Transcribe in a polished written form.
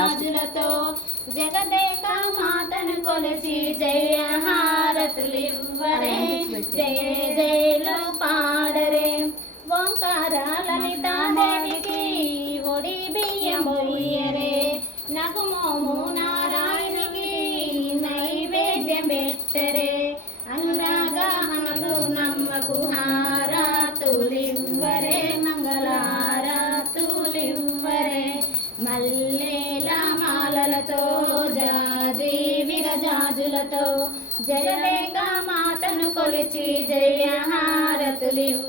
జాజులతో జగదేక మాతను కొలిచి జయ హారతులివ్వరే జయ జయలు పాడరే ఓంకార లలితాదేవికి ఒడి బియ్యమొయ్యరే నగుమోము నారాయణికి నైవేద్యం పెట్టరే అనురాగ అనకు నమ్మకు హారతులివ్వరే మంగళారతులివ్వరే మల్లెల మాలలతో జాజి విరజాజులతో జగదేక మాతను కొలిచి జయ హారతులివ్వరే